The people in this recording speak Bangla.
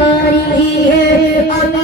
जानकारी है।